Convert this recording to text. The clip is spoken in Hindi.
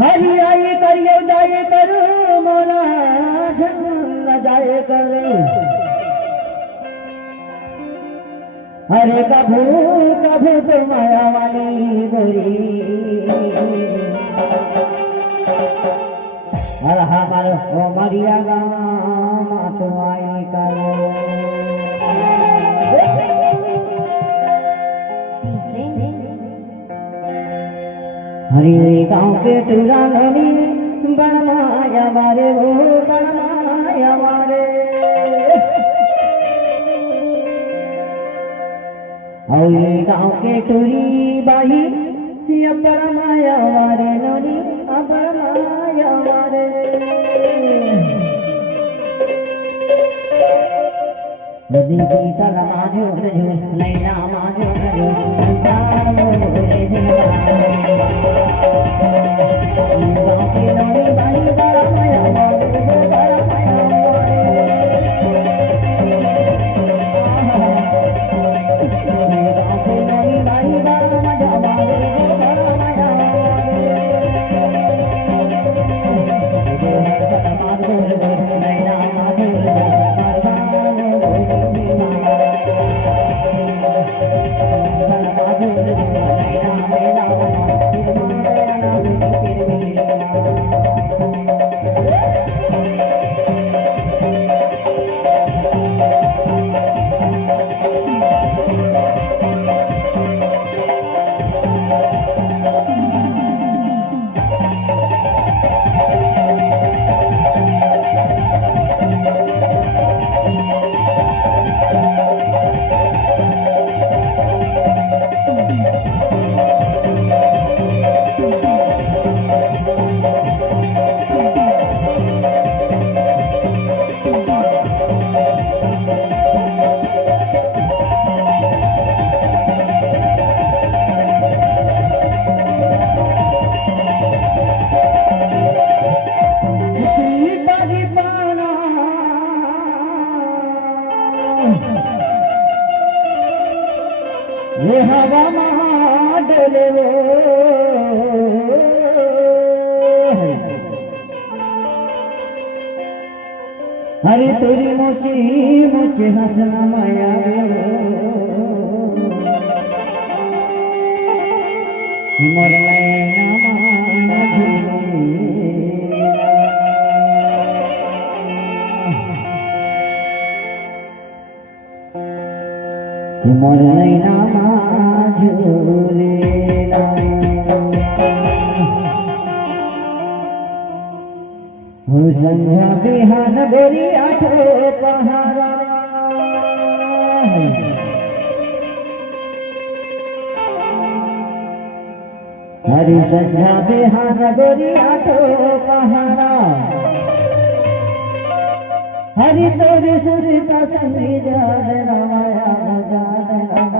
हरि आई करियो जाए करो मोना झल न जाए करो अरे कभू कभू तो माया वाली गोरी हर हर ओ मरिया गाम तो आई करो हरी गाँव के टूरा लोनी बड़ माया मारे हो बड़ माया मारे हरी गाँव के टूरी बाही ये बड़ माया मारे लोनी बड़ माया मारे नदी की चला माजूर झूर नैना माजूर झूर गाँव के लोनी बाही बड़ा माया मारे बड़ा माया मारे गाँव के लोनी बाही बड़ा माया मारे बड़ा माया मारे नैना माजूर ये हवा डोले वो हरी तेरी मोची मोची हंसना माया मोर मोर नैना झूलेला हो संध्या बिहान गोरी आठो पहारा हरी संध्या बिहान गोरी आठो पहारा हरि तोरे सुरता संगी जाद रामाया जाद रामा